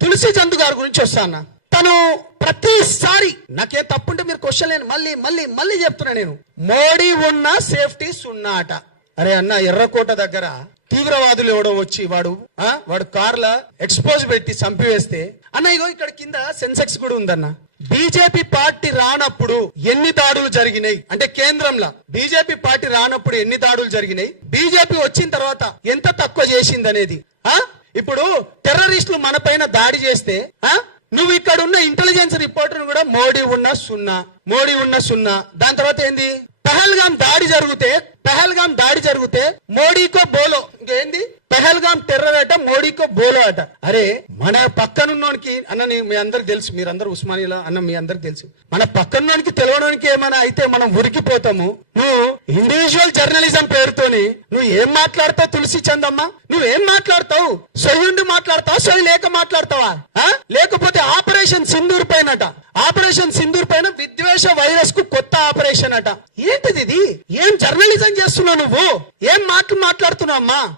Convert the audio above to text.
తులసి చంద్ గారి గురించి వస్తా అన్న. తను ప్రతిసారి నాకేం తప్పుంటే మీరు క్వశ్చన్ లేని మళ్ళీ చెప్తున్నా నేను. మోడీ ఉన్న సేఫ్టీ సున్నా అట. అరే అన్న, ఎర్రకోట దగ్గర తీవ్రవాదులు ఎవడో వచ్చి వాడు కార్ల ఎక్స్పోజ్ పెట్టి చంపివేస్తే అన్న, ఇగో ఇక్కడ కింద సెన్సెక్స్ కూడా ఉందన్న. బీజేపీ పార్టీ రానప్పుడు ఎన్ని దాడులు జరిగినాయి అంటే కేంద్రంలో బీజేపీ పార్టీ రానప్పుడు ఎన్ని దాడులు జరిగినాయి, బీజేపీ వచ్చిన తర్వాత ఎంత తక్కువ చేసింది అనేది. ఇప్పుడు టెర్రరిస్టులు మన పైన దాడి చేస్తే నువ్వు ఇక్కడ ఉన్న ఇంటెలిజెన్స్ రిపోర్టర్ కూడా మోడీ ఉన్న సున్నా. దాని తర్వాత ఏంది, పహల్గామ్ దాడి జరిగితే మోడీకో బోలో, ఇంకేంది పహల్గామ్ టెర్రర్ అట, మోడీకో బోలో అట. అరే మన పక్కనున్నోనికి అన్న, మీ అందరికి తెలుసు, మీరందరూ ఉస్మానియాలో అన్న, మీ అందరికి తెలుసు, మన పక్కనున్నోనికి తెలియడానికి ఏమైనా అయితే మనం ఉరికిపోతాము. నువ్వు ఇండివిజువల్ జర్నలిజం పేరుతోని నువ్వు ఏం మాట్లాడతావు తులసి చందమ్మ? నువ్వేం మాట్లాడతావు? సొయ్యుండి మాట్లాడతావా, సొయ్యి లేక మాట్లాడతావా? లేకపోతే ఆపరేషన్ సింధూర్ పైన విద్వేష వైరస్ కు కొత్త ఆపరేషన్ అట. ఏంటిది ఇది? ఏం జర్నలిజం చేస్తున్నావు నువ్వు? ఏం మాట్లాడుతున్నావు అమ్మా?